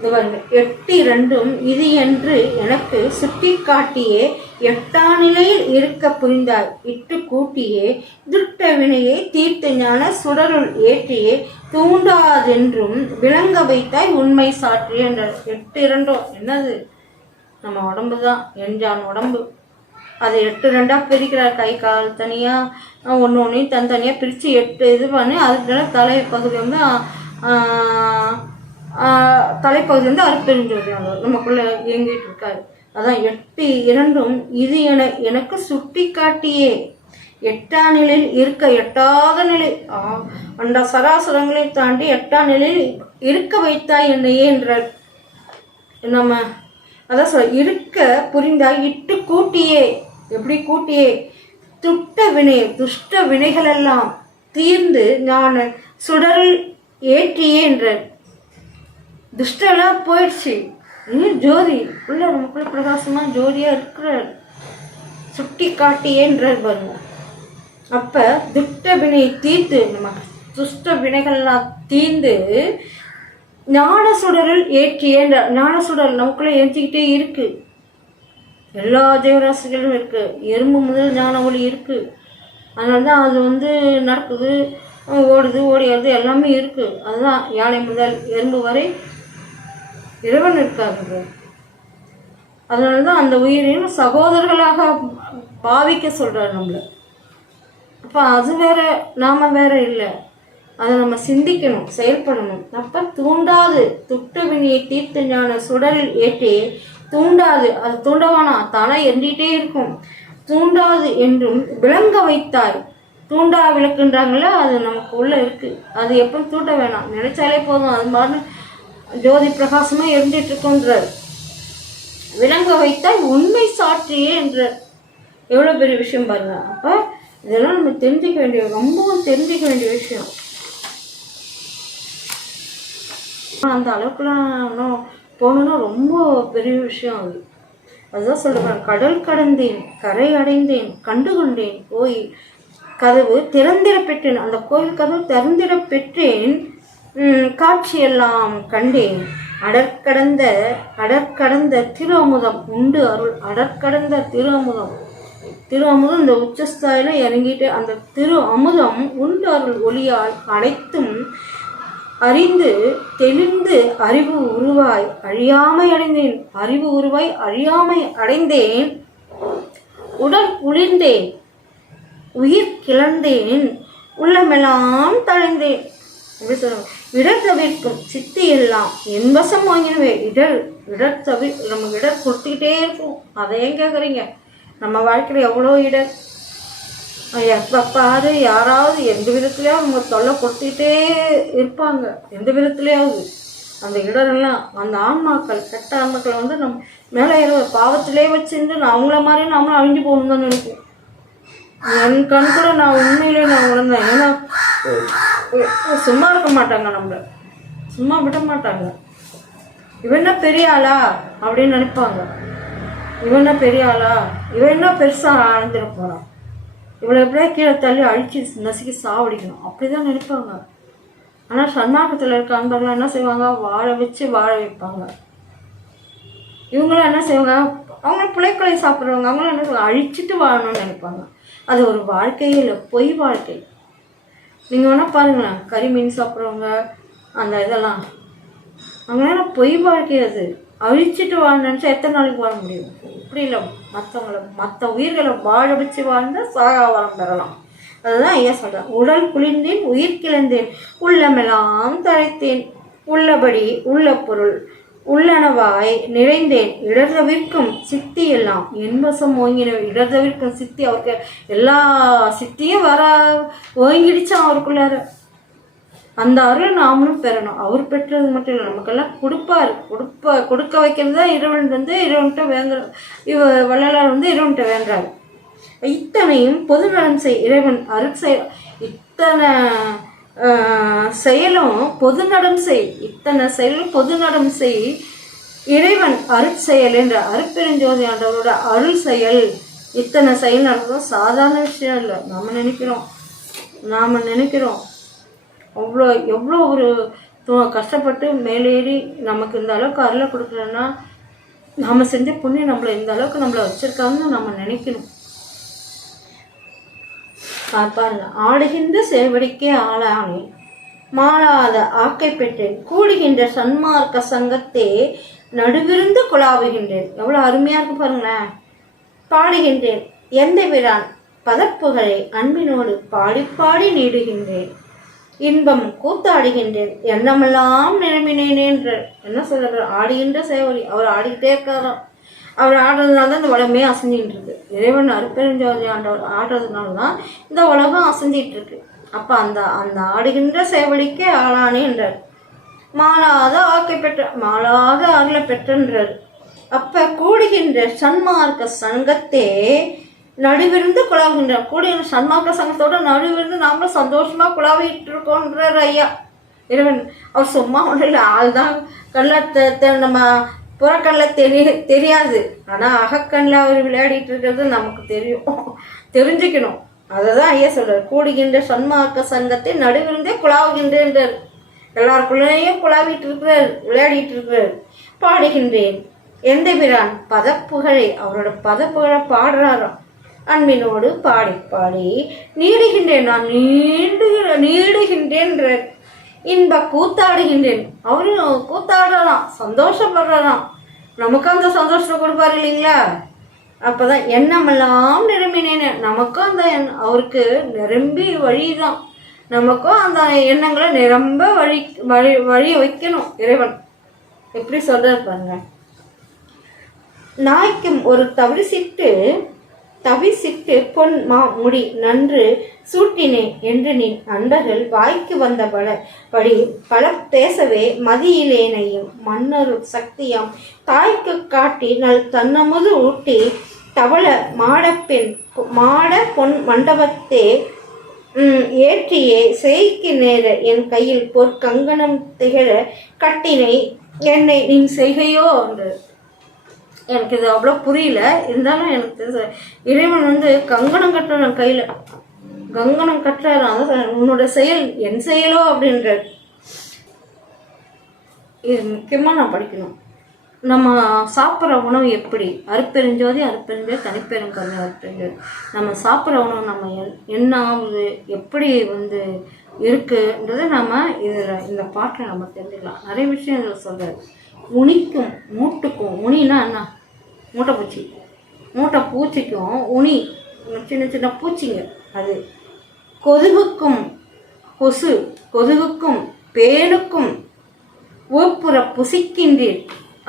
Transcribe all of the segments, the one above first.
இது பாருங்க, 8 இது என்று எனக்கு சுட்டி காட்டியே 8 இருக்க புரிந்தாய், இட்டு கூட்டியே துட்ட வினையை தீர்த்த ஞான சுடருள் ஏற்றியே தூண்டாதென்றும் விளங்க வைத்தாய் உண்மை சாற்றி என்ற 8 என்னது? நம்ம உடம்பு தான், எஞ்சான் உடம்பு. அதை 8 பிரிக்கிறார். கை கால் தனியாக ஒன்றையும் தனித்தனியாக பிரித்து 8 இது பண்ணி அதுக்கு தலைப்பகுதி வந்து தலைப்பகுதி வந்து அருட்பெருஞ்சோதி நமக்குள்ளே இயங்கிட்டு இருக்காரு. அதான் 8 இது எனக்கு சுட்டி காட்டியே 8ஆம் நிலையில் இருக்க எட்டாத நிலை அந்த சராசரங்களை தாண்டி 8ஆம் நிலையில் இருக்க வைத்தாய் என்னையே என்ற நம்ம அதான் சொல்ல இருக்க புரிந்தாய் இட்டு கூட்டியே. எப்படி கூட்டியே? துஷ்ட வினைகளெல்லாம் தீர்ந்து ஞான சுடரில் ஏற்றியே என்ற துஷ்டெல்லாம் போயிடுச்சு. இன்னும் ஜோதி உள்ள நமக்குள்ள பிரகாசமா ஜோதியா இருக்கிறார். சுட்டி காட்டியேன்றார் பாருங்க. அப்ப துஷ்ட வினை தீர்த்து நம்ம துஷ்ட வினைகள்லாம் தீர்ந்து ஞான சுடரில் ஏற்றியேன்ற ஞான சுடர் நமக்குள்ள ஏற்றிக்கிட்டே இருக்கு. எல்லா ஜீவராசிகளும் இருக்கு. எறும்பு முதல் ஞான ஒளி இருக்கு. அதனால தான் அது வந்து நடக்குது, ஓடுது, ஓடியாடுது, எல்லாமே இருக்கு. அதுதான் யானை முதல் எறும்பு வரை இறைவன் இருக்காங்க. அதனால தான் அந்த உயிரின் சகோதரர்களாக பாவிக்க சொல்றாரு நம்மள. அப்போ அது வேற, நாம வேற இல்லை. அதை நம்ம சிந்திக்கணும், செயல்படணும். அப்போ தூண்டாது துட்ட வினியை தீர்த்த ஞான சுடரில் ஏற்றி தூண்டாது, அது தூண்டவானா தானே எரிஞ்சிட்டே இருக்கும். தூண்டாது என்றும் விளங்க வைத்தாய். தூண்டா விளக்குன்றாங்களே, அது நமக்கு உள்ள இருக்கு. அது எப்போ தூண்ட வேணாம், நினைச்சாலே போதும், அது மாதிரி ஜோதி பிரகாசமா எரிஞ்சிட்டு இருக்குன்றார். விளங்க வைத்தாய் உண்மை சாற்றியே என்ற எவ்வளோ பெரிய விஷயம் பாருங்க. அப்போ இதெல்லாம் நம்ம தெரிஞ்சுக்க வேண்டிய, ரொம்பவும் தெரிஞ்சுக்க வேண்டிய விஷயம். அந்த அளவுக்குலாம் போகணுன்னா ரொம்ப பெரிய விஷயம் அது. அதுதான் சொல்லுவேன், கடல் கடந்தேன், கரை அடைந்தேன், கண்டு கொண்டேன், கோயில் கதவு திறந்திட பெற்றேன். அந்த கோயில் கதவு திறந்திட பெற்றேன், காட்சியெல்லாம் கண்டேன். அடற்கடந்த திரு அமுதம் உண்டு அருள். அடற்கடந்த திரு அமுதம் இந்த உச்சஸ்தாயில இறங்கிட்டு அந்த திரு அமுதம் உண்டு அருள் ஒளியால் அனைத்தும் அறிந்து தெளிந்து அறிவு உருவாய் அழியாமை அடைந்தேன். அறிவு உருவாய் அழியாமை அடைந்தேன். உடல் குளிர்ந்தேன், உயிர் கிளர்ந்தேன், உள்ளமெல்லாம் தழைந்தேன். அப்படி சொல்லுவாங்க. இடர் தவிர்க்கும் சித்தி எல்லாம் என் வசம் வாங்கினவே. இடர் நமக்கு இடர் கொடுத்துக்கிட்டே இருக்கும். அதை ஏன் கேட்குறீங்க? நம்ம வாழ்க்கையில் எவ்வளோ இடர், எப்போ பாரு யாராவது எந்த விதத்துலையாவது அவங்க தொல்லை கொடுத்துக்கிட்டே இருப்பாங்க. எந்த விதத்துலையாவது அந்த இடரெல்லாம் அந்த ஆன்மாக்கள், கெட்ட ஆன்மாக்களை வந்து நம்ம மேலே பாவத்திலே வச்சுருந்து நான் அவங்கள மாதிரி நாமளும் அழிஞ்சு போகணுன்னு தான் நினைப்போம். என் கண் கூட நான் உண்மையிலே நான் உணர்ந்தேன். ஏன்னா சும்மா இருக்க மாட்டாங்க, நம்மள சும்மா விட மாட்டாங்க. இவன் என்ன பெரிய ஆளா அப்படின்னு நினைப்பாங்க. இவன் என்ன பெரிய ஆளா, இவன் என்ன பெருசாக ஆழ்ந்துட போகிறான், இவளை எப்படியா கீழே தள்ளி அழிச்சு நசுக்கி சாவடிக்கணும், அப்படிதான் நினைப்பாங்க. ஆனால் சன்மார்க்கத்தில் இருக்க அன்பர்கள்லாம் என்ன செய்வாங்க? வாழ வச்சு வாழ வைப்பாங்க. இவங்களும் என்ன செய்வாங்க? அவங்க பிள்ளைக்கொலை சாப்பிட்றவங்க அவங்களும் என்ன செய்வாங்க? அழிச்சிட்டு வாழணும்னு நினைப்பாங்க. அது ஒரு வாழ்க்கையே இல்லை, பொய் வாழ்க்கை. நீங்கள் வேணால் பாருங்களேன், கறி மீன் சாப்பிட்றவங்க அந்த இதெல்லாம் அவங்களாம் பொய் வாழ்க்கை. அது அழிச்சிட்டு வாழ நினச்சா எத்தனை நாளைக்கு வாழ முடியும்? இப்படி இல்லை, மற்ற உயிர்களை வாழ வச்சு வாழ்ந்தால் சாகாவரம் பெறலாம். அதுதான் ஐயா சொல்கிறேன். உடல் குளிர்ந்தேன், உயிர் கிளந்தேன், உள்ளமெல்லாம் தழைத்தேன், உள்ளபடி உள்ள பொருள் உள்ளனவாய் நிறைந்தேன். இடர்தவிர்க்கும் சித்தி எல்லாம் என்வசம் ஓங்கின. இடர்தவிர்க்கும் சித்தி, அவருக்கு எல்லா சித்தியும் வர ஓங்கிடுச்சான் அவருக்குள்ளார. அந்த அருளை நாமளும் பெறணும். அவர் பெற்றது மட்டும் இல்லை, நமக்கெல்லாம் கொடுப்பாரு. கொடுக்க வைக்கிறது தான் இறைவன் வந்து இறைவன்கிட்ட வேங்குற. வள்ளலார் வந்து இறைவன்கிட்ட வேண்டாரு. இத்தனையும் பொது நலம் செய் இறைவன் அருட்செய. இத்தனை செயலும் பொது நடம் செய். இத்தனை செயலும் பொது நடம் செய் இறைவன் அருட்செயல் என்ற அருட்பெருஞ்சோதி ஆண்டவரோட அருள் செயல். இத்தனை செயல் நடக்கும் சாதாரண விஷயம் இல்லை. நாம் நினைக்கிறோம் அவ்வளோ எவ்வளோ ஒரு கஷ்டப்பட்டு மேலேறி நமக்கு இந்த அளவுக்கு அருளை கொடுக்குறோன்னா நம்ம செஞ்ச புண்ணியம் நம்மளை இந்த அளவுக்கு நம்மளை வச்சிருக்காங்கன்னு நம்ம நினைக்கணும். பாருங்க, ஆடுகின்ற சேவடிக்கே ஆளானே மாளாத ஆக்கை பெற்றேன் கூடுகின்ற சன்மார்க்க சங்கத்தே நடுவிருந்து குழாவுகின்றேன். எவ்வளோ அருமையாக இருக்கு பாருங்களேன். பாடுகின்றேன் எந்த விரான் பதப்புகளை அன்பினோடு பாடி பாடி நீடுகின்றேன் இன்பம் கூத்தாடுகின்றேன் எண்ணமெல்லாம் நிரம்பினேனே என்று என்ன சொல்ற. ஆடுகின்ற சேவடி, அவர் ஆடிக்கிட்டே இருக்காராம். அவர் ஆடுறதுனால தான் இந்த உலகமே அசைஞ்சிட்டு இருக்கு. இறைவன் அருட்பெருஞ்சோதி ஆண்டவர் ஆடுறதுனால தான் இந்த உலகம் அசைஞ்சிட்டு இருக்கு. அப்போ அந்த அந்த ஆடுகின்ற சேவடிக்கே ஆளானே என்றார். மாளாத ஆக்கை பெற்ற, மாளாத அருளை பெற்றன்றார். அப்போ கூடுகின்ற சன்மார்க்க சங்கத்தே நடுவிருந்து குழாவுகின்ற, கூடுகின்ற சன்மார்க்க சங்கத்தோட நடுவிருந்து நாமளும் சந்தோஷமாக குழாவிட்டு இருக்கோன்றார் ஐயா இறைவன். அவர் சும்மா ஒன்றும் இல்லை, ஆள் தான் கல்ல நம்ம புறக்கல்ல தெரியாது, ஆனால் அகக்கண்ணில் அவர் விளையாடிட்டு இருக்கிறது நமக்கு தெரிஞ்சுக்கணும். அதை தான் ஐயா சொல்கிறார். கூடுகின்ற சன்மார்க்க சங்கத்தை நடுவிருந்தே குழாவுகின்றேன்றார். எல்லாருக்குள்ளேயும் குழாவிட்டு இருக்கிறார், விளையாடிட்டு இருக்கிறார். பாடுகின்றேன் எந்த பிரான் பதப்புகழை, அவரோட பதப்புகழை பாடுறாராம். அன்பினோடு பாடி பாடி நீடுகின்றேன், நான் நீடுகின்றேன்ற இன்ப கூத்தாடுகின்றேன். அவரும் கூத்தாடலாம், சந்தோஷப்படுறாராம். நமக்கும் அந்த சந்தோஷத்தை கொடுப்பாரு இல்லைங்களா. அப்போதான் எண்ணமெல்லாம் நிரம்பினேன்னு நமக்கும் அந்த அவருக்கு நிரம்பி வழிதான். நமக்கும் அந்த எண்ணங்களை நிரம்ப வழி வைக்கணும் இறைவன். எப்படி சொல்றாரு பாருங்க. நாய்க்கும் ஒரு தவிசிட்டு பொன் முடி நன்று சூட்டினேன் என்று நீ அன்பர்கள் வாய்க்கு வந்த பல பேசவே மதியிலேனையும் மன்னருள் சக்தியாம் தாய்க்கு காட்டி நல் தன்னமுது ஊட்டி தவள மாட பொன் மண்டபத்தே ஏற்றியே செய்க்கு நேர என் கையில் பொற்கங்கணம் திகழ கட்டினை என்னை நீ செய்கையோ என்று. எனக்கு இது அவ்வளோ புரியல, இருந்தாலும் எனக்கு தெரிஞ்ச இறைவன் கங்கணம் கட்டுறான் கையில், கங்கணம் கட்டுறாரான். உன்னோட செயல் என் செயலோ அப்படின்ற. இது முக்கியமாக நான் படிக்கணும். நம்ம சாப்பிட்ற உணவு எப்படி, அருட்பெருஞ்சோதி தனிப்பெரும் கருணை அருட்பெருஞ்சோதி. நம்ம சாப்பிட்ற உணவு நம்ம என்ன ஆகுது, எப்படி இருக்குன்றதை நம்ம இதில் இந்த பாட்டில் நம்ம தெரிஞ்சுக்கலாம். நிறைய விஷயம் இதில் சொல்கிறாரு. உனிக்கும் மூட்டுக்கும், உனின்னா என்ன, மூட்டை பூச்சிக்கும் உனி சின்ன சின்ன பூச்சிங்க, அது கொதுகுக்கும் பேனுக்கும் ஊப்புற புசிக்கின்றீர்.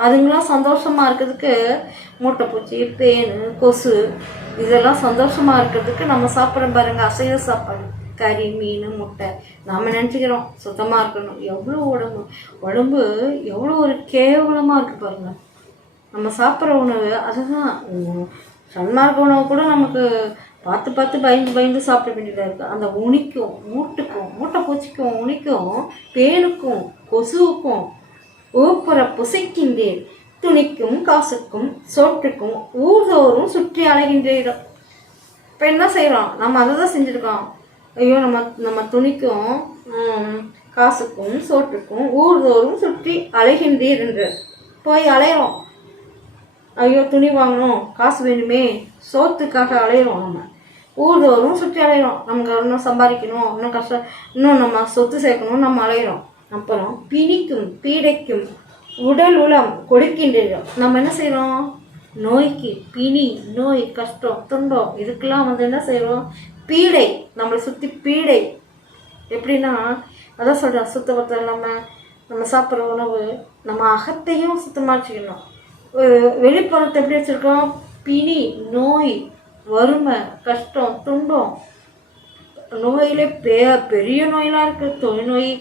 அதுங்களாம் சந்தோஷமாக இருக்கிறதுக்கு மூட்டைப்பூச்சி, பேனு, கொசு இதெல்லாம் சந்தோஷமாக இருக்கிறதுக்கு நம்ம சாப்பிட்றோம் பாருங்கள். அசைவ சாப்பாடு, கறி, மீன், முட்டை. நாம் நினச்சிக்கிறோம் சுத்தமாக இருக்கணும். எவ்வளோ உடம்பு எவ்வளோ ஒரு கேவலமாக இருக்குது பாருங்கள் நம்ம சாப்பிட்ற உணவு. அதுதான் சன்மார்க்க உணவு கூட நமக்கு பார்த்து பயந்து சாப்பிட வேண்டியதாக இருக்குது. அந்த உனிக்கும் மூட்டைப்பூச்சிக்கும் உனிக்கும் பேனுக்கும் கொசுவுக்கும் ஊப்புற புசைக்கின்றேன் துணிக்கும் காசுக்கும் சோற்றுக்கும் ஊர்தோறும் சுற்றி அலைகின்றேன். இப்போ என்ன செய்கிறோம், நம்ம அதை தான் செஞ்சுருக்கோம். ஐயோ நம்ம துணிக்கும் காசுக்கும் சோற்றுக்கும் ஊர்தோறும் சுற்றி அலைகின்றீர் என்று போய் அலையிறோம். ஐயோ துணி வாங்கணும், காசு வேணுமே, சோத்துக்காக அலையிறோம். நம்ம ஊர்தோறும் சுற்றி அலையிறோம். நமக்கு இன்னும் சம்பாதிக்கணும், இன்னும் நம்ம சொத்து சேர்க்கணும், நம்ம அலையிறோம். அப்புறம் பிணிக்கும் பீடைக்கும் உடல் உளம் கொடுக்கின்றோம். நம்ம என்ன செய்கிறோம், நோய்க்கு பிணி, நோய், கஷ்டம், துன்பம் இதுக்கெல்லாம் என்ன செய்கிறோம், பீடை, நம்மளை சுற்றி பீடை. எப்படின்னா அதான் சொல்கிறோம், சுத்தபத்தம் நம்ம சாப்பிட்ற உணவு நம்ம அகத்தையும் சுத்தமாக வச்சுக்கணும். வெளிப்புறத்தை எப்படி வச்சுருக்கோம், பிணி, நோய், வறுமை, கஷ்டம், துன்பம். நோயிலே பெரிய நோயெலாம் இருக்குது, தொழில்நோய்,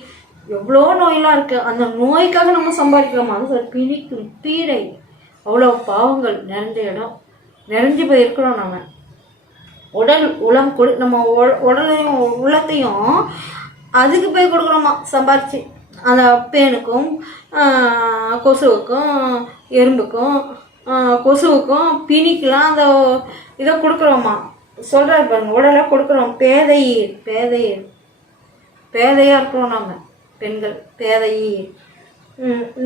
எவ்வளோ நோயெலாம் இருக்குது. அந்த நோய்க்காக நம்ம சம்பாதிக்கிறோமா, அது பிணிக்கும் பீடை. அவ்வளோ பாவங்கள் நிறைஞ்ச இடம், நிறைஞ்சு போய் இருக்கிறோம். நம்ம உடல் உளம் நம்ம உடலையும் உள்ளத்தையும் அதுக்கு போய் கொடுக்குறோமா சம்பாரிச்சு. அந்த பேனுக்கும் கொசுவுக்கும் எறும்புக்கும் கொசுவுக்கும் பிணிக்கெலாம் அந்த இதை கொடுக்குறோமா சொல்கிறாரு பாருங்க. உடலை கொடுக்குறோம். பேதையாக இருக்கிறோம். நம்ம பெண்கள் பேதையே.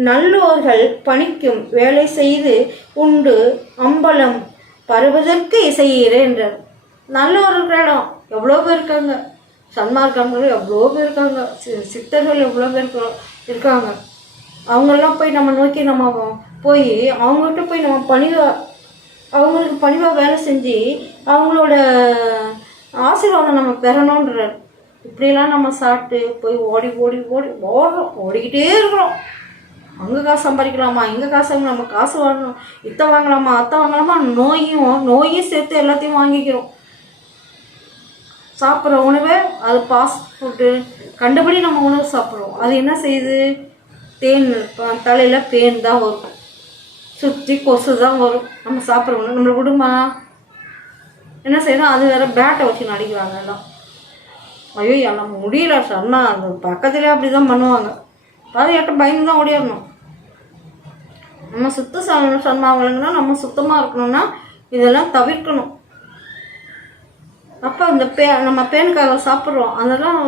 நல்லோர்கள் பணிக்கும் வேலை செய்து உண்டு அம்பலம் பருவதற்கு இசையீரே என்றார். நல்லோர்களிடம் எவ்வளோ பேர் இருக்காங்க, சன்மார்க்கங்கள் எவ்வளோ பேர் இருக்காங்க, சித்தர்கள் எவ்வளோ பேர் இருக்காங்க. அவங்களெல்லாம் போய் நம்ம நோக்கி நம்ம போய் அவங்ககிட்ட போய் நம்ம அவங்களுக்கு பணிவாக வேலை செஞ்சு அவங்களோட ஆசீர்வாதம் நம்ம பெறணுன்றார். இப்படியெல்லாம் நம்ம சாப்பிட்டு போய் ஓடிக்கிட்டே இருக்கிறோம். அங்கே காசு சம்பாதிக்கலாமா, இங்கே காசு நம்ம காசு வாங்கணும், இத்தை வாங்கலாமா அத்தை வாங்கலாமா, நோயும் சேர்த்து எல்லாத்தையும் வாங்கிக்கிறோம். சாப்பிட்ற உணவை அது ஃபாஸ்ட் ஃபுட்டு கண்டபடி நம்ம உணவு சாப்பிட்றோம். அது என்ன செய்யுது, தேன் தலையில் பேன் தான் வரும், சுற்றி கொசு தான் வரும். நம்ம சாப்பிட்ற உணவு நம்மளை விடுமா, என்ன செய்யணும், அது வேறு பேட்டை வச்சு நடிக்கிறாங்க எல்லாம். ஐயோ எல்லாம் முடியல சொன்னா அந்த பக்கத்துலேயே அப்படி தான் பண்ணுவாங்க. பாதையாட்ட பயந்து தான் ஓடிடணும். நம்ம சன்மாவளங்கன்னா நம்ம சுத்தமாக இருக்கணும்னா இதெல்லாம் தவிர்க்கணும். அப்போ இந்த நம்ம பேனுக்காக சாப்பிட்றோம், அதெல்லாம்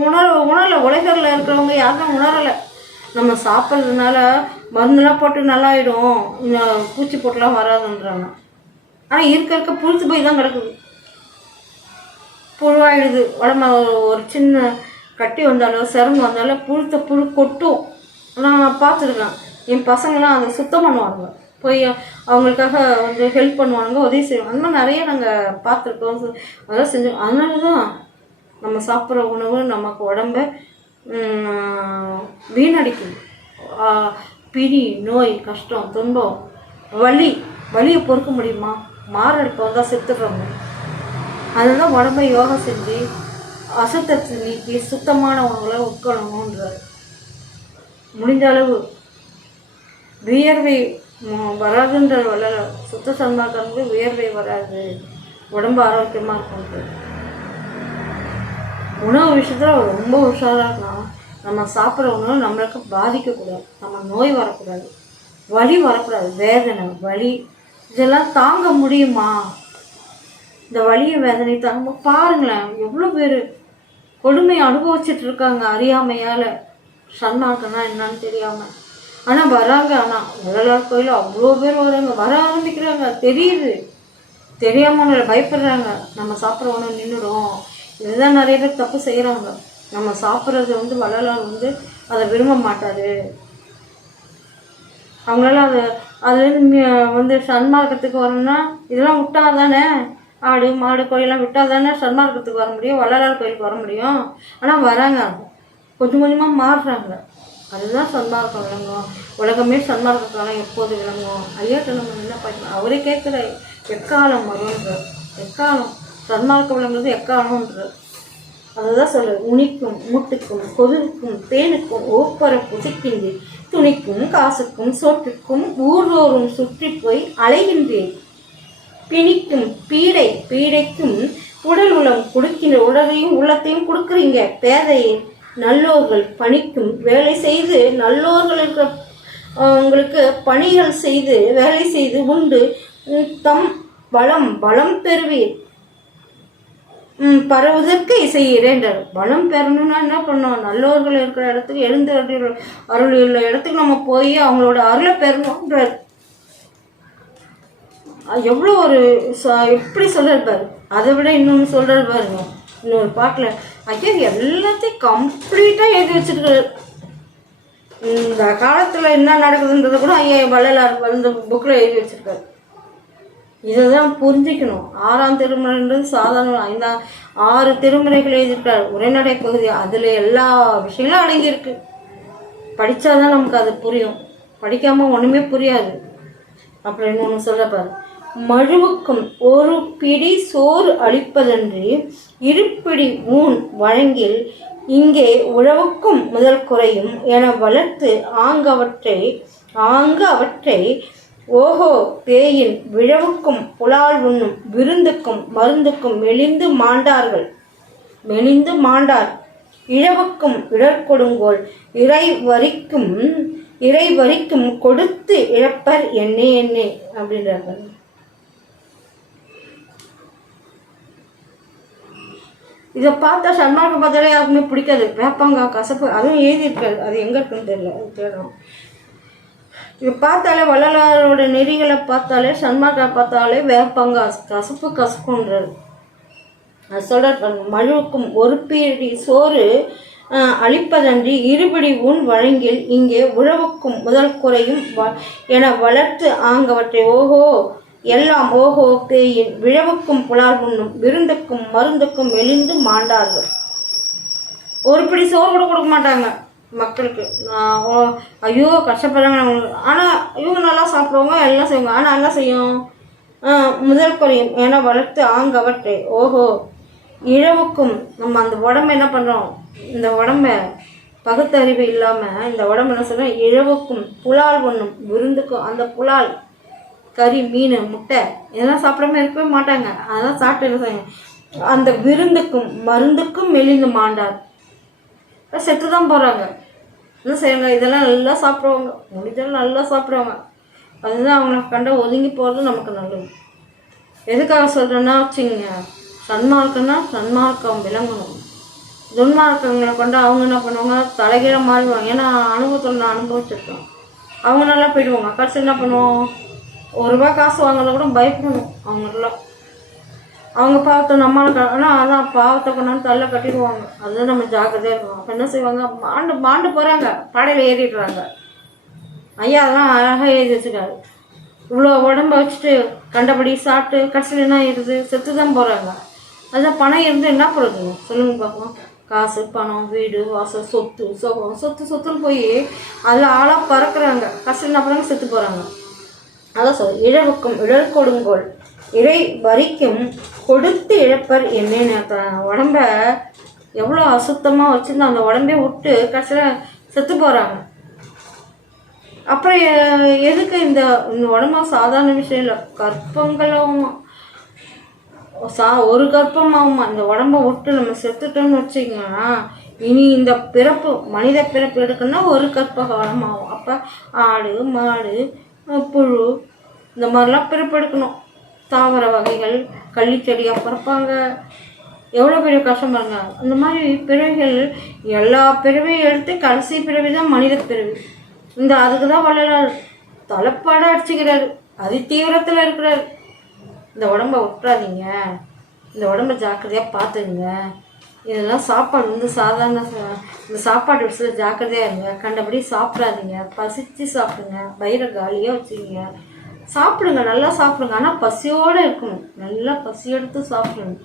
உணரலை. உலகில் இருக்கிறவங்க யாரும் உணரலை. நம்ம சாப்பிட்றதுனால மருந்துலாம் போட்டு நல்லாயிடும், பூச்சி போட்டுலாம் வராதுன்றாங்க. ஆனால் இருக்க புளிச்சு போய் தான் கிடக்குது, புழுவாயிடுது. உடம்பு ஒரு சின்ன கட்டி வந்தாலும் சிரமம் வந்தாலும் புழு கொட்டும். நான் பார்த்துருக்கேன். என் பசங்களாம் அதை சுத்தம் பண்ணுவாங்க, போய் அவங்களுக்காக வந்து ஹெல்ப் பண்ணுவாங்க, உதவி செய்வாங்க. அந்த மாதிரி நிறைய நாங்கள் பார்த்துருக்கோம், அதெல்லாம் செஞ்சோம். அதனால தான் நம்ம சாப்பிட்ற உணவு நமக்கு உடம்ப வீணடிக்குது. பிடி, நோய், கஷ்டம், துன்பம், வலியை பொறுக்க முடியுமா, மாரடைப்பு வந்தால் செத்துடுறோங்க. அதுதான் உடம்பை யோகா செஞ்சு அசுத்தத்தை நீக்கி சுத்தமான உணவுகளை உட்கொள்ளணுன்றார். முடிஞ்ச அளவு வியர்வை வராதுன்ற வளர சுத்த சன்மார்க்கங்களுக்கு வியர்வை வராது, உடம்பு ஆரோக்கியமாக இருக்கும். உணவு விஷயத்தில் ரொம்ப உஷாராக இருக்கணும். நம்ம சாப்பிட்ற உணவு நம்மளுக்கு பாதிக்கக்கூடாது, நம்ம நோய் வரக்கூடாது, வலி வரக்கூடாது, வேதனை வலி இதெல்லாம் தாங்க முடியுமா? இந்த வலிய வேதனை தாங்க பாருங்களேன், எவ்வளோ பேர் கொடுமையை அனுபவிச்சுட்டு இருக்காங்க அறியாமையால், சன்மார்க்கம்னா என்னன்னு தெரியாமல். ஆனால் வராங்க. ஆனால் வள்ளலார் கோயில் அவ்வளோ பேர் வராங்க, வர ஆரம்பிக்கிறாங்க. தெரியுது, தெரியாமல் பயப்படுறாங்க. நம்ம சாப்பிட்ற உணவு நின்றுடும். இதுதான் நிறைய பேர் தப்பு செய்கிறாங்க. நம்ம சாப்பிட்றது வந்து வள்ளலார் வந்து அதை விரும்ப மாட்டார். அவங்களால அதுலேருந்து வந்து சன்மார்க்கத்துக்கு வரணும்னா இதெல்லாம் விட்டா தானே, ஆடு மாடு கோயிலெலாம் விட்டால் தானே சன்மார்க்கத்துக்கு வர முடியும், வள்ளலார் கோயிலுக்கு வர முடியும். ஆனால் வராங்க, கொஞ்சம் கொஞ்சமாக மாறுறாங்க. அதுதான் சன்மார்க்கம் விளங்கும். உலகமே சன்மார்க்கத்தால் எப்போது விளங்கும்? ஐயாட்ட நம்ம என்ன பார்க்கணும், அவரே கேட்குற எக்காலம் வரும்ன்றார். எக்காலம் சன்மார்க்க விளங்குறது எக்காலம்ன்றார். அதுதான் சொல்ல, உனிக்கும் மூட்டுக்கும் கொதுவுக்கும் தேனுக்கும் ஓப்பர புசிக்கின்றேன், துணிக்கும் காசுக்கும் சோற்றுக்கும் ஊர்தோறும் சுற்றி போய் அலைகின்றேன், பிணிக்கும் பீடைக்கும் உடல் உளம் கொடுக்கின்ற உடலையும் உள்ளத்தையும் கொடுக்குறீங்க பேதையே. நல்லோர்கள் பணிக்கும் வேலை செய்து நல்லோர்களுக்கு உங்களுக்கு பணிகள் செய்து வேலை செய்து உண்டு தம் பலம் பெறுவீர் பரவுவதற்கு இசையிறேன்றார். பலம் பெறணும்னா என்ன பண்ணோம், நல்லோர்கள் இருக்கிற இடத்துக்கு எழுந்து அருள் உள்ள இடத்துக்கு நம்ம போய் அவங்களோட அருளை பெறணுன்றார். எவ்வளோ ஒரு எப்படி சொல்கிறார் பாரு. அதை விட இன்னொன்று சொல்கிறார் பாருங்க, இன்னொரு பாட்டில் ஐயா எல்லாத்தையும் கம்ப்ளீட்டாக எழுதி வச்சுருக்காரு. இந்த காலத்தில் என்ன நடக்குதுன்றதை கூட ஐயா வள்ளலார் வந்து புக்கில் எழுதி வச்சுருக்காரு. இதை தான் புரிஞ்சிக்கணும். 6ஆம் திருமுறைன்றது சாதாரண 6 திருமுறைகள் எழுதியிருக்காரு, உரைநடை பகுதி. அதில் எல்லா விஷயங்களும் அடங்கியிருக்கு. படித்தாதான் நமக்கு அது புரியும், படிக்காமல் ஒன்றுமே புரியாது. அப்புறம் இன்னொன்று சொல்ல பாரு, மழுவுக்கும் ஒரு பிடி சோறு அளிப்பதன்றி இருப்பிடி ஊன் வழங்கில் இங்கே உழவுக்கும் முதல் குறையும் என வளர்த்து ஆங்கு அவற்றை ஓஹோ பேயின் விழவுக்கும் புலால் உண்ணும் விருந்துக்கும் மருந்துக்கும் மெலிந்து மாண்டார் இழவுக்கும் இடர்கொடுங்கோல் இறை வரிக்கும் கொடுத்து இழப்பர் என்னே அப்படின்றார்கள். இதை பார்த்தா சன்மார்க்க பார்த்தாலே யாருக்குமே பிடிக்காது. வேப்பங்காய் கசப்பு, அதுவும் எழுதியிருக்காது, அது எங்கே இருக்குன்னு தெரியல, அது தேடணும். இதை பார்த்தாலே வள்ளலாரோட நெறிகளை பார்த்தாலே சன்மார்க்க பார்த்தாலே வேப்பங்காய் கசப்பு கசப்புன்றது. அது சொல்கிற மழுவுக்கும் ஒரு பீடி சோறு அளிப்பதன்றி இருபிடி ஊன் வழங்கில் இங்கே உழவுக்கும் முதல் குறையும் என வளர்த்து ஆங்கவற்றை ஓஹோ எல்லாம் ஓஹோ பேயின் விழவுக்கும் புலால் உண்ணும் விருந்துக்கும் மருந்துக்கும் மெலிந்து மாண்டார்கள். ஒரு பிடி சோறு கூட கொடுக்க மாட்டாங்க மக்களுக்கு. ஐயோ கஷ்டப்படுறாங்க. ஆனால் இவங்க நல்லா சாப்பிடுவாங்க, எல்லாம் செய்வாங்க. ஆனால் என்ன செய்யும்? முதல் குறையும் என வளர்த்து ஆங்கவற்றை ஓஹோ இழவுக்கும். நம்ம அந்த உடம்பை என்ன பண்ணுறோம்? இந்த உடம்ப பகுத்தறிவு இல்லாமல் இந்த உடம்பு என்ன சொல்கிறோம்? இழவுக்கும் புலால் ஒன்றும் விருந்துக்கும். அந்த புலால் கறி மீன் முட்டை இதெல்லாம் சாப்பிடாம இருக்கவே மாட்டாங்க. அதெல்லாம் சாப்பிட்டு என்ன செய்யுங்க? அந்த விருந்துக்கும் மருந்துக்கும் மெலிந்து மாண்டார். செத்து தான் போகிறாங்க. என்ன செய்வாங்க? இதெல்லாம் நல்லா சாப்பிடுவாங்க, முடிஞ்செல்லாம் நல்லா சாப்பிடுவாங்க. அதுதான் அவங்கள கண்ட ஒதுங்கி போகிறது நமக்கு நல்லது. எதுக்காக சொல்கிறேன்னா வச்சுங்க, சன்மார்க்கம்னா சன்மார்க்கம் விளங்கணும். துன்மார்க்கங்களை கொண்டு அவங்க என்ன பண்ணுவாங்க? தலைகீழ மாறிடுவாங்க. ஏன்னா அனுபவத்தில் நான் அனுபவிச்சிருக்கேன். அவங்க நல்லா போயிடுவாங்க. கடைசி என்ன பண்ணுவோம்? ₹1 காசு வாங்குறத கூட பயப்படணும் அவங்களாம். அவங்க பாவத்தை நம்மளுக்கு, ஆனால் அதான் பாவத்தை கொண்டாந்து தள்ள கட்டிடுவாங்க. அதுதான் நம்ம ஜாக்கிரதையாக இருக்கணும். அப்போ என்ன செய்வாங்க? மாண்டு போகிறாங்க, பாடையில் ஏறிடுறாங்க. ஐயா அதெல்லாம் அழகாக எழுதி வச்சுக்காரு. இவ்வளோ உடம்ப வச்சுட்டு கண்டபடி சாப்பிட்டு கடைசியில் என்ன ஆயிடுது? செத்து தான் போகிறாங்க. அதுதான் பணம் இருந்து என்ன போடுறதுங்க சொல்லுங்க பார்ப்போம். காசு பணம் வீடு வாசல் சொத்து சோகம் சொத்துன்னு போய் அதில் ஆளாக பறக்கிறாங்க. கடைசியில் என்ன பண்ணுறாங்க? செத்து போகிறாங்க. அதான் சொல் இழவுக்கும் இழல் கொடுங்கோல் இறை வரிக்கும் கொடுத்து இழப்பர் என்னன்னு. உடம்ப எவ்வளோ அசுத்தமாக வச்சுருந்து அந்த உடம்பே விட்டு கடைசியில் செத்து போகிறாங்க. அப்புறம் எதுக்கு இந்த உடம்பா? சாதாரண விஷயம் இல்லை, கற்பங்களும் ஒரு கற்பமாகுமா இந்த உடம்ப விட்டு நம்ம செத்துட்டோம்னு வச்சுக்கோங்கன்னா, இனி இந்த பிறப்பு மனித பிறப்பு எடுக்கணும்னா ஒரு கற்ப காலம் ஆகும். அப்போ ஆடு மாடு புழு இந்த மாதிரிலாம் பிறப்பு எடுக்கணும். தாவர வகைகள் கள்ளிச்செடியாக பிறப்பாங்க. எவ்வளோ பெரிய கஷ்டம் பாருங்க. அந்த மாதிரி பிறவிகள் எல்லா பிறவியும் எடுத்து கடைசி பிறவி தான் மனித பிறவி. இந்த அதுக்கு தான் வள்ளலார் தலைப்பாடாக அடிச்சுக்கிறாரு, அதி தீவிரத்தில் இருக்கிறாரு. இந்த உடம்பை விட்டுறாதீங்க, இந்த உடம்பை ஜாக்கிரதையாக பார்த்துங்க. இதெல்லாம் சாப்பாடு சாதாரண இந்த சாப்பாடு விஷயத்தில் ஜாக்கிரதையாக இருங்க. கண்டபடி சாப்பிடாதீங்க, பசிச்சு சாப்பிடுங்க, வயிறை காலியாக வச்சுக்கிங்க. சாப்பிடுங்க, நல்லா சாப்பிடுங்க. ஆனால் பசியோடு இருக்கணும், நல்லா பசி எடுத்து சாப்பிடணும்.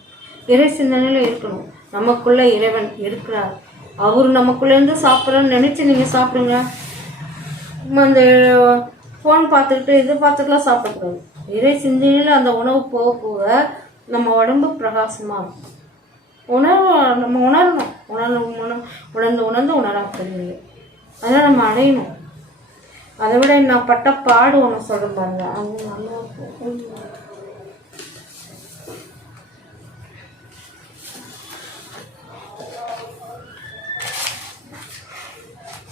இறை சிந்தனையில் இருக்கணும். நமக்குள்ளே இறைவன் இருக்கிறார், அவர் நமக்குள்ளேருந்து சாப்பிட்றன்னு நினச்சி நீங்கள் சாப்பிடுங்க. அந்த ஃபோன் பார்த்துக்கிட்டு இது பார்த்துட்டுலாம் சாப்பிடக்கூடாது. இறை சிந்தனையில் அந்த உணவு போக போக நம்ம உடம்பு பிரகாசமாக இருக்கும். நம்ம உணரணும். உணர்ந்து உணராது. அதெல்லாம் நம்ம அடையணும். அதை விட நான் பட்ட பாடு ஒன்று சொல்கிறேன் பாருங்க, அது நல்லா இருக்கும்.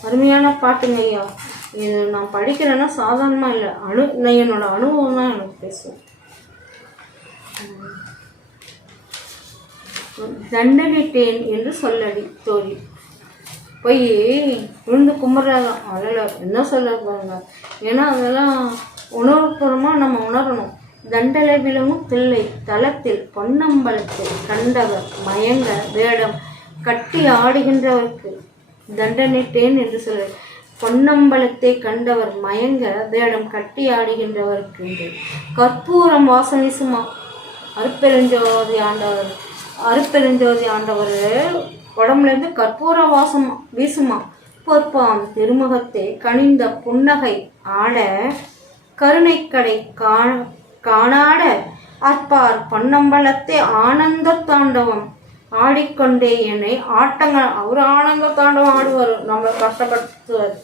அருமையான பாட்டுங்க ஐயா. இது நான் படிக்கிறேன்னா சாதாரணமாக இல்லை, நான் என்னோட அனுபவம் தான் எனக்கு பேசுவேன். தண்டனிட்டேன் என்று சொல்லடி தோழி போய் விழுந்து கும்பிட்றாங்க. அதில் என்ன சொல்ல பாருங்க. ஏன்னா அதெல்லாம் உணர்வுபூர்வமாக நம்ம உணரணும். தண்டலை விளங்கும் தில்லை தளத்தில் பொன்னம்பலத்தில் கண்டவர் மயங்க வேடம் கட்டி ஆடுகின்றவருக்கு தண்டனிட்டேன் என்று சொல்ல. பொன்னம்பலத்தை கண்டவர் மயங்க வேடம் கட்டி ஆடுகின்றவருக்கு கற்பூரம் வாசனை சும்மா. அருப்பெருஞ்சோதி ஆண்டவர் உடம்புலேருந்து கற்பூர வாசம் வீசுமா. பொற்பாம் திருமுகத்தை கனிந்த புன்னகை ஆட கருணைக்கடை காணாட அற்பார் பொன்னம்பலத்தை ஆனந்த தாண்டவம் ஆடிக்கொண்டே என்னை ஆட்டங்கள். அவர் ஆனந்த தாண்டவம் ஆடுவார், நம்மளை கஷ்டப்படுத்துவார்.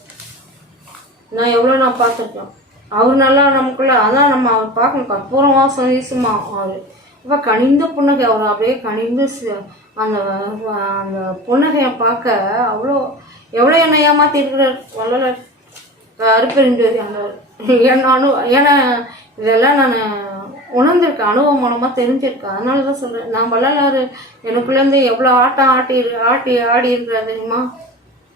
நான் பார்த்துருக்கேன். அவர் நல்லா நமக்குள்ள அதான் நம்ம அவர் பார்க்கணும். கற்பூரம் வாசம் வீசுமா அவர். இப்போ கனிந்த புன்னகை, அவர் அப்படியே கனிந்து அந்த அந்த புன்னகையை பார்க்க எவ்வளோ என்னை ஏமாற்றி இருக்கிறார் வள்ளலார் அருப்பெருஞ்சோதி ஆண்டவர். ஏன்னா இதெல்லாம் நான் உணர்ந்திருக்கேன், அனுபவம் மூலமாக தெரிஞ்சிருக்கேன். அதனால தான் சொல்கிறேன். நான் வள்ளலார் எனக்குள்ளேருந்து எவ்வளோ ஆட்டம் ஆடி இருக்கிறேன் தெரியுமா.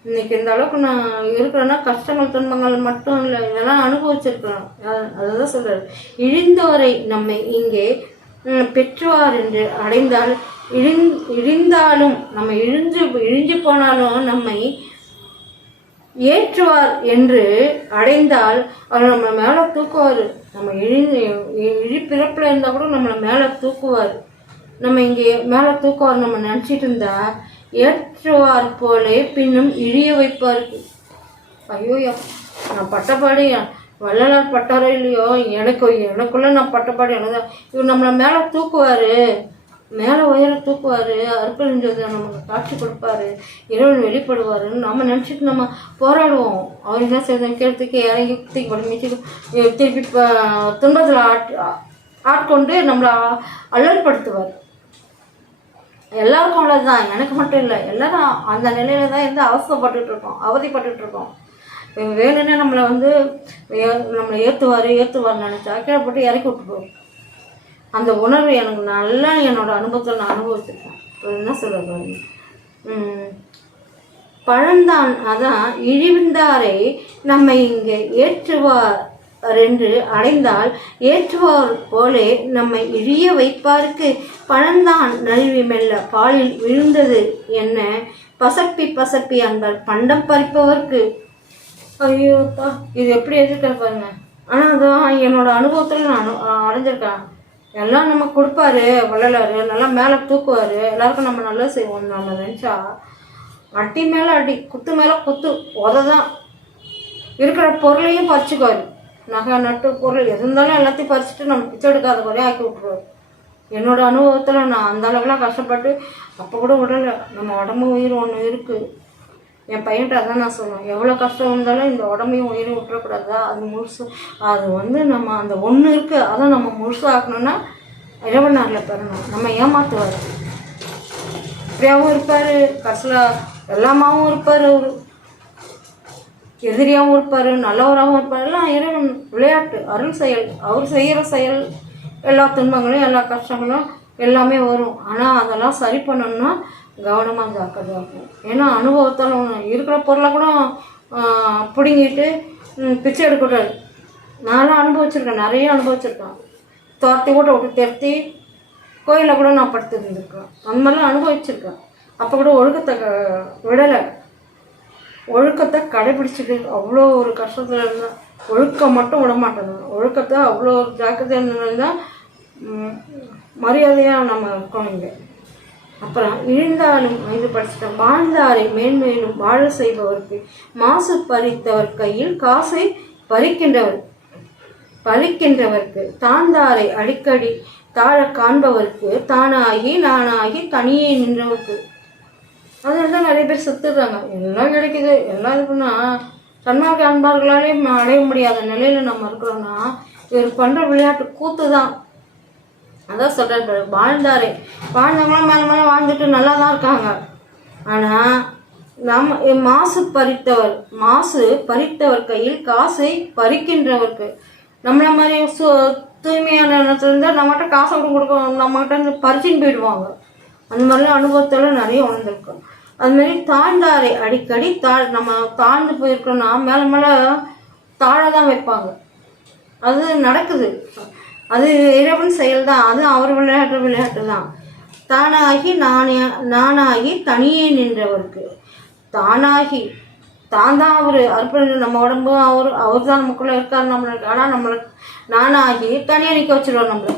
இன்றைக்கி இந்த அளவுக்கு நான் இருக்கிறேன்னா கஷ்டங்கள் துன்பங்கள் மட்டும் இல்லை, இதெல்லாம் அனுபவிச்சிருக்கிறேன். அதை தான் சொல்கிறார். இழிந்தோரை நம்மை இங்கே பெற்றுவார் என்று அடைந்தால் இழிந்தாலும் நம்ம இழிஞ்சு போனாலும் நம்மை ஏற்றுவார் என்று அடைந்தால் அவர் நம்மளை மேலே தூக்குவார். நம்ம இழிப்பிறப்பில் இருந்தால் கூட நம்மளை மேலே தூக்குவார். நம்ம இங்கே மேலே தூக்குவார் நம்ம நினச்சிட்டு இருந்தா ஏற்றுவார் போலே பின்னும் இழிய வைப்பாருக்கு. ஐயோ, நான் பட்டப்பாடு வள்ளலார் பட்டாரோ இல்லையோ, எனக்குள்ள நான் பட்டப்பாடு எனக்கு இவர் நம்மளை மேலே தூக்குவார், மேலே உயர தூக்குவார், அற்புதஞ்சோதி நமக்கு காட்சி கொடுப்பாரு, இறைவன் வெளிப்படுவாருன்னு நம்ம நினச்சிட்டு நம்ம போராடுவோம். அவர் என்ன செய்யணும் கேள்விக்கு இறங்கி தூக்கி படி மிச்சு திருப்பி துன்பத்தில் ஆட்கொண்டு நம்மளை அல்லற்படுத்துவார். எல்லாருக்கும் உள்ளதுதான், எனக்கு மட்டும் இல்லை, எல்லாரும் அந்த நிலையில தான் இருந்து அவசரப்பட்டுருக்கோம், அவதிப்பட்டுருக்கோம். வேணும்னே நம்மளை நம்மளை ஏற்றுவார்னு நினச்சா கீழே போட்டு இறக்கி விட்டுருவோம். அந்த உணர்வு எனக்கு நல்லா என்னோட அனுபவத்தில் நான் அனுபவிச்சிருக்கேன். என்ன சொல்ல பழந்தான், அதான் இழிந்தாரை நம்மை இங்கே ஏற்றுவார் என்று அடைந்தால் ஏற்றுவார் போலே நம்மை இழிய வைப்பாருக்கு பழந்தான் நழுவி மெல்ல பாலில் விழுந்தது என்ன பசப்பி அன்பால் பண்டம் பறிப்பவர்க்கு. ஐயோப்பா, இது எப்படி எதிர்க்கிறேன் பாருங்க. ஆனால் அதான் என்னோட அனுபவத்தில் நான் அடைஞ்சிருக்கேன். எல்லாம் நம்ம கொடுப்பாரு வள்ளலார், நல்லா மேலே தூக்குவார், எல்லாருக்கும் நம்ம நல்லா செய்வோம். நம்ம நினச்சா அடி மேலே அடி, குத்து மேலே குத்து, உததான் இருக்கிற பொருளையும் பறிச்சுக்குவார். நகை நட்டு பொருள் எது இருந்தாலும் எல்லாத்தையும் பறிச்சுட்டு நம்ம பிச்சை எடுக்காத குறைய ஆக்கி விட்ருவார். என்னோட அனுபவத்தில் நான் அந்த அளவுக்குலாம் கஷ்டப்பட்டு அப்போ கூட விடலை. நம்ம உடம்பு உயிர் ஒன்று இருக்குது. என் பையன்கிட்ட அதான் நான் சொல்லுவேன், எவ்வளோ கஷ்டம் இருந்தாலும் இந்த உடம்பையும் உயிரையும் விட்டுறக்கூடாதா, அது நம்ம அந்த ஒன்று இருக்குது, அதை நம்ம முழுசாக்கணும்னா இறைவனாரில் பெறணும். நம்ம ஏமாற்றுவார், இப்படியாகவும் இருப்பார், கடைசியில் எல்லாமாவும் இருப்பார், அவர் எதிரியாகவும் இருப்பார், நல்லவராகவும் இருப்பார். எல்லாம் இறைவன் விளையாட்டு, அருள் செயல். அவர் செய்கிற செயல் எல்லா துன்பங்களும் எல்லா கஷ்டங்களும் எல்லாமே வரும். ஆனால் அதெல்லாம் சரி பண்ணணும்னா கவனமாக ஜாக்கிரதையாக இருக்கும். ஏன்னா அனுபவத்தால் இருக்கிற பொருளை கூட பிடுங்கிட்டு பிச்சை எடுக்கக்கூடாது. நானும் அனுபவிச்சிருக்கேன், நிறைய அனுபவிச்சிருக்கேன். துரத்தி கூட விட்டு திருத்தி கோயிலில் கூட நான் படுத்து இருந்திருக்கேன். அந்த மாதிரிலாம் அனுபவிச்சிருக்கேன். அப்போ கூட ஒழுக்கத்தை விடலை, ஒழுக்கத்தை கடைபிடிச்சிட்டு அவ்வளோ ஒரு கஷ்டத்தில் இருந்தேன். ஒழுக்கம் மட்டும் விட மாட்டேன், ஒழுக்கத்தை அவ்வளோ ஒரு ஜாக்கிரதையாக இருந்தால் மரியாதையாக நம்ம இருக்கோம் இங்கே. அப்புறம் இழிந்தாலும் இது படிச்சுட்டோம். வாழ்ந்தாரை மேன்மேலும் வாழ செய்பவருக்கு மாசு பறித்தவர் கையில் காசை பறிக்கின்றவருக்கு தாழ்ந்தாரை அடிக்கடி தாழ காண்பவருக்கு தானாகி நானாகி தனியே நின்றவருக்கு. அதனால தான் நிறைய பேர் செத்துடுறாங்க. எல்லாம் கிடைக்குது, எல்லாம் இதுக்குன்னா சன்மார்க்க அன்பார்களாலே அடைய முடியாத நிலையில் நம்ம இருக்கிறோன்னா இவர் பண்ணுற விளையாட்டு கூத்து தான். அதான் சொல்கிறார், வாழ்ந்தவங்களாம் மேலே மேலே வாழ்ந்துட்டு நல்லா தான் இருக்காங்க. ஆனால் மாசு பறித்தவர் கையில் காசை பறிக்கின்றவருக்கு, நம்மள மாதிரி தூய்மையான இடத்துல இருந்தால் நம்மகிட்ட காசை கொடுக்க நம்மகிட்ட இருந்து பறிச்சுன்னு போயிடுவாங்க. அந்த மாதிரிலாம் அனுபவத்தில் நிறைய உணர்ந்திருக்கோம். அதுமாரி தாழ்ந்தாரை அடிக்கடி நம்ம தாழ்ந்து போயிருக்கோன்னா மேலே மேலே தாழ தான் வைப்பாங்க. அது நடக்குது, அது இறைவன் செயல் தான், அது அவர் விளையாட்டு தான். நானாகி தனியே நின்றவருக்கு தான் அவர் அர்ப்பணி, நம்ம உடம்பு அவர் தான் நமக்குள்ளே இருக்கார் நம்மளுக்கு. ஆனால் நம்மளுக்கு நானாகி தனியாக நிற்க வச்சுருவோம் நம்மளை.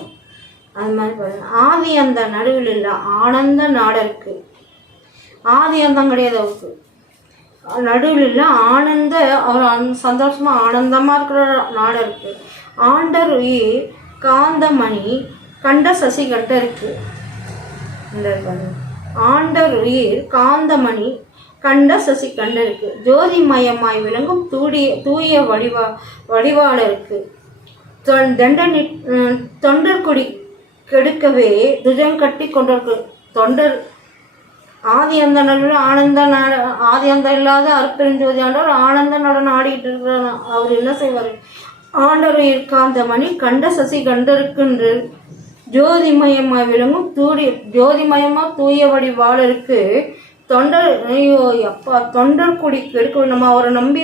அது மாதிரி பாருங்க, ஆதி அந்த நடுவில் இல்லை ஆனந்த நாடருக்கு. ஆதி அந்தம் கிடையாது அவருக்கு, நடுவில் இல்லை ஆனந்த, அவர் சந்தோஷமாக ஆனந்தமாக இருக்கிற நாடருக்கு. ஆண்டர் உயிர் காந்தமணி கண்ட சசி கண்டருக்கு. ஆண்டர் உயிர் காந்தமணி கண்ட சசி கண்டருக்கு. ஜோதிமயமாய் விளங்கும் தூய வடிவாளருக்கு. தொண்டர் கொடி கெடுக்கவே துஜங்கட்டி கொண்டிருக்கு. தொண்டர் ஆதி அந்த நடுவில் ஆதி அந்த இல்லாத அற்பெருஞ்சோதி ஆண்டவர் ஆனந்த நடனம் ஆடிக்கிட்டு இருக்கிறாங்க. அவர் என்ன செய்வார், ஆண்டருயிர் காந்தமணி கண்ட சசி கண்டருக்குன்று ஜோதிமயமா விளங்கும் ஜோதிமயமா தூயபடி வாழருக்கு தொண்டர் ஐயோ அப்பா தொண்டர் குடி கெடுக்க நம்ம அவரை நம்பி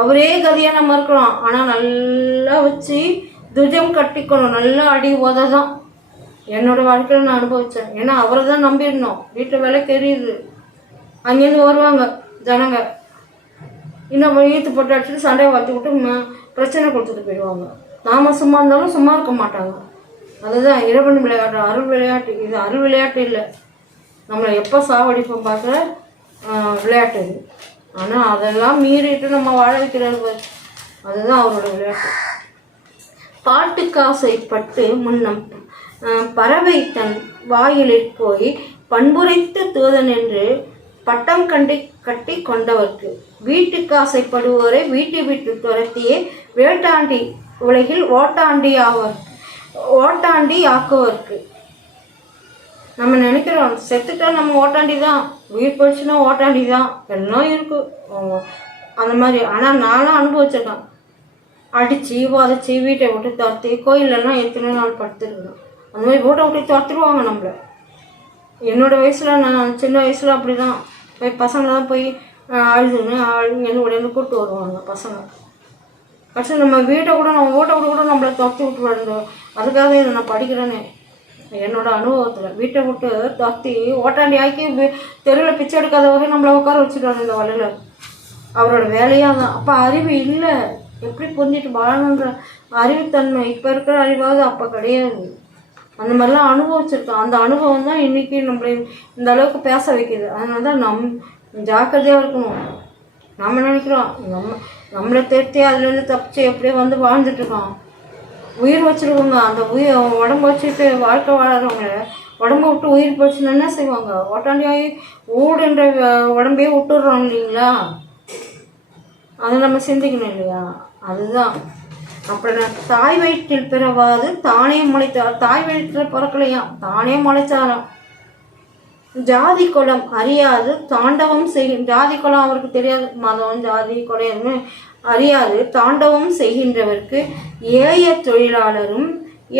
அவரே கதியாக நம்ம இருக்கிறோம். ஆனால் நல்லா வச்சு துஜம் கட்டிக்கணும், நல்லா அடி உததான். என்னோட வாழ்க்கையில் நான் அனுபவித்தேன். ஏன்னா அவரை தான் நம்பிடணும். வீட்டில் வேலை தெரியுது, அங்கேருந்து வருவாங்க ஜனங்க, இன்னும் ஈத்து போட்டு அடிச்சுட்டு சண்டையை வளர்த்து விட்டு பிரச்சனை கொடுத்துட்டு போயிடுவாங்க. நாம் சும்மா இருந்தாலும் சும்மா இருக்க மாட்டாங்க. அதுதான் இறைவன் விளையாட்டு, அருள் விளையாட்டு. இது அருள் விளையாட்டு இல்லை, நம்மளை எப்போ சாவடிப்போம் பார்க்குற விளையாட்டு இது. ஆனால் அதெல்லாம் மீறிட்டு நம்ம வாழ வைக்கிறாரு, அதுதான் அவரோட விளையாட்டு. பாட்டுக்காசைப்பட்டு முன்னம் பறவை தன் வாயிலில் போய் பண்புரைத்து தூதன் என்று பட்டம் கட்டி கொண்டவர்க்கு வீட்டுக்கு ஆசைப்படுவோரை வீட்டு விட்டு துரத்தியே வேட்டாண்டி உலகில் ஓட்டாண்டி ஆக்குவர்க்கு. நம்ம நினைக்கிறோம் செத்துட்டா நம்ம ஓட்டாண்டி தான், உயிர் போயிடுச்சுன்னா ஓட்டாண்டி தான், எல்லாம் இருக்குது அந்த மாதிரி. ஆனால் நானும் அனுபவிச்சிருக்கேன். அடித்து உதச்சி வீட்டை விட்டு துரத்தி கோயிலெல்லாம் எத்தனை நாள் படுத்துருக்கணும். அந்த மாதிரி வீட்டை விட்டு துரத்துருவாங்க நம்மளை. என்னோடய வயசில் நான் சின்ன வயசில் அப்படி தான் போய் பசங்களாம் போய் அழுதுன்னு இங்கேருந்து உடனே கூப்பிட்டு வருவாங்க பசங்க. கடைசி நம்ம வீட்டை கூட நம்மளை துரத்தி விட்டுருவாங்க. அதுக்காக இதை நான் படிக்கிறேனே என்னோடய அனுபவத்தில். வீட்டை விட்டு துரத்தி ஓட்டாண்டி ஆக்கி தெருவில் பிச்சை எடுக்காத வகை நம்மளை உட்கார வச்சுருவாங்க இந்த வலையில். அவரோட வேலையாக தான். அப்போ அறிவு இல்லை, எப்படி புரிஞ்சிட்டு வாழணுன்ற அறிவுத்தன்மை இப்போ இருக்கிற அறிவாவது அப்போ கிடையாது. அந்த மாதிரிலாம் அனுபவிச்சிருக்கோம். அந்த அனுபவம் தான் இன்றைக்கி நம்மளை இந்த அளவுக்கு பேச வைக்கிது. அதனால தான் ஜாக்கிரதையாக இருக்கணும். நம்ம நினைக்கிறோம் நம்மளை தேர்த்தி அதுலேருந்து தப்பிச்சு எப்படியே வந்து வாழ்ந்துட்டுருக்கோம். உயிர் வச்சுருக்கோங்க, அந்த உடம்பு வச்சுட்டு வாழ்க்கை வாழறவங்க உடம்பு விட்டு உயிர் போச்சுன்னா என்ன செய்வாங்க? ஓட்டாண்டியாகி ஊடுன்ற உடம்பையே விட்டுடுறோம் இல்லைங்களா? அதை நம்ம சிந்திக்கணும் இல்லையா? அதுதான். அப்புறம் தாய் வயிற்றில் பிறவாது தானே முளைத்தார். தாய் வயிற்றில் பிறக்கலையாம், தானே முளைச்சாராம். ஜாதி குலம் அறியாது தாண்டவம் செய்யும். ஜாதி குலம் அவருக்கு தெரியாது, மதம் ஜாதி குலம் எதுவுமே அறியாது தாண்டவம் செய்கின்றவருக்கு ஏய தொழிலாளரும்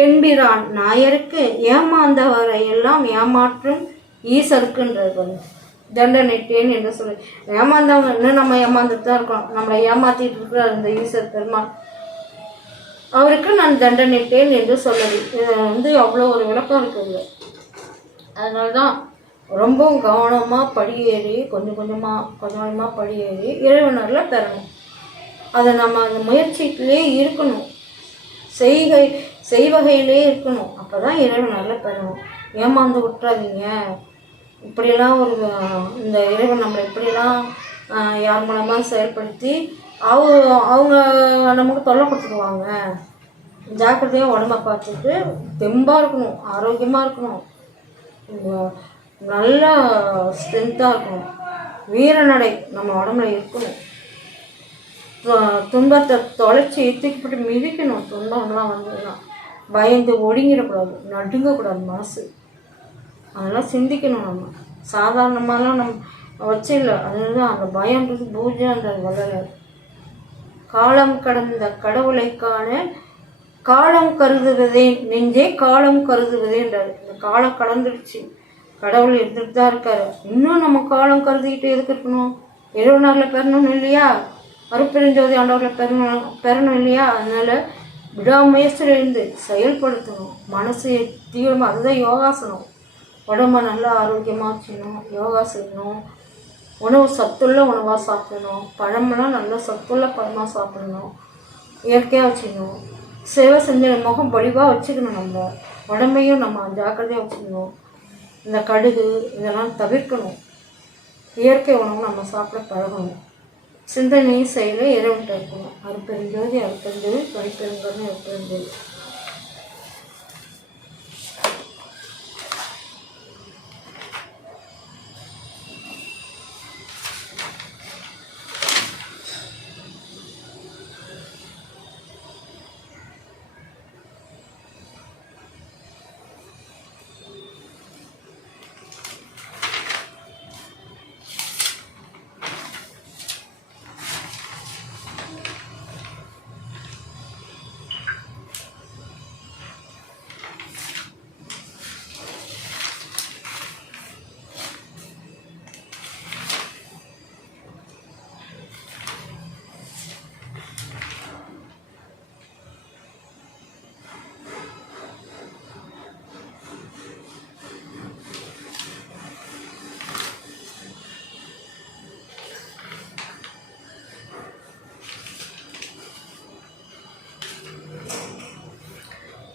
என்பிரான் நாயருக்கு ஏமாந்தவரை எல்லாம் ஏமாற்றும் ஈசருக்குன்றது தண்டனைட்டேன் என்று சொல்லி. ஏமாந்தவங்க இன்னும் நம்ம ஏமாந்துட்டு தான் இருக்கோம். நம்மளை ஏமாத்திட்டு இருக்கிற அந்த ஈசர் பெருமாள் அவருக்கு நான் தண்டனைட்டேன் என்று சொல்லது. இது அவ்வளோ ஒரு விளக்கம் இருக்குது. அதனால தான் ரொம்பவும் கவனமாக படியேறி கொஞ்சம் கொஞ்சமாக படியேறி இறைவனரில் பெறணும். அதை நம்ம அந்த முயற்சியிலே இருக்கணும், செய்வகையிலே இருக்கணும். அப்போ தான் இறைவனரில் பெறணும். ஏமாந்து விட்டுறாதீங்க. இப்படியெல்லாம் இந்த இறைவன் நம்மளை இப்படியெல்லாம் யார் மூலமாக செயல்படுத்தி அவங்க நமக்கு தொல்லை கொடுத்துருவாங்க. ஜாக்கிரதையாக உடம்பை பார்த்துட்டு தெம்பாக இருக்கணும், ஆரோக்கியமாக இருக்கணும், நல்ல ஸ்ட்ரென்த்தாக இருக்கணும். வீரநடை நம்ம உடம்புல இருக்கணும். துன்பத்தை தொலைச்சி தூக்கிப்பட்டு மிதிக்கணும். துன்பம்லாம் வந்ததுன்னா பயந்து ஒடுங்கிடக்கூடாது, நடுங்கக்கூடாது மனசு. அதெல்லாம் சிந்திக்கணும். நம்ம சாதாரணமாலாம் நம்ம வச்சில்லை. அதுதான் அந்த பயன்றது பூஜைன்றது வளராது. காலம் கடந்த கடவுளை காண காலம் கருதுவதே நெஞ்சே காலம் கருதுவதேன்றாரு. இந்த காலம் கடந்துடுச்சு, கடவுள் இருந்துட்டு தான் இருக்காரு. இன்னும் நம்ம காலம் கருதிக்கிட்டு எதுக்கு இருக்கணும்? இறைவனரில் பெறணும் இல்லையா? அருப்பெருஞ்சோதி ஆண்டவரில் பெறணும் இல்லையா? அதனால் விடாமுயற்சியில் இருந்து செயல்படுத்தணும். மனசு தீவிரமாக, அதுதான் யோகாசனம். உடம்பை நல்லா ஆரோக்கியமாக வச்சுக்கணும், யோகா செய்யணும், உணவு சத்துள்ள உணவாக சாப்பிடணும், பழமெல்லாம் நல்லா சத்துள்ள பழமாக சாப்பிடணும், இயற்கையாக வச்சுக்கணும், சேவை செஞ்ச முகம் வடிவாக வச்சுக்கணும். நம்ம உடம்பையும் நம்ம ஜாக்கிரதையாக வச்சுக்கணும். இந்த கடுகு இதெல்லாம் தவிர்க்கணும். இயற்கை உணவு நம்ம சாப்பிட பழகணும். சிந்தனையும் செயல இறைவன்கிட்ட இருக்கணும். அருப்பெருஞ்சோதி அருப்பெருஞ்சோதி படிப்பெருங்கன்னு அருப்பெருஞ்சோதி.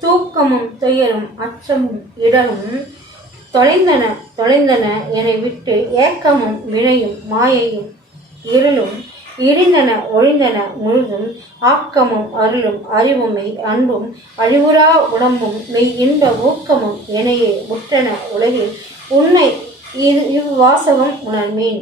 தூக்கமும் துயரும் அச்சமும் இடரும் தொலைந்தன என்னை விட்டு ஏக்கமும் வினையும் மாயையும் இருளும் இடிந்தன ஒழிந்தன முழுதும் ஆக்கமும் அருளும் அறிவுமை அன்பும் அழிவுறா உடம்பும் மெய் இன்ப ஊக்கமும் எனையே உற்றன உலகில் உன்னை இவ்வாசகம் உணர்மேன்.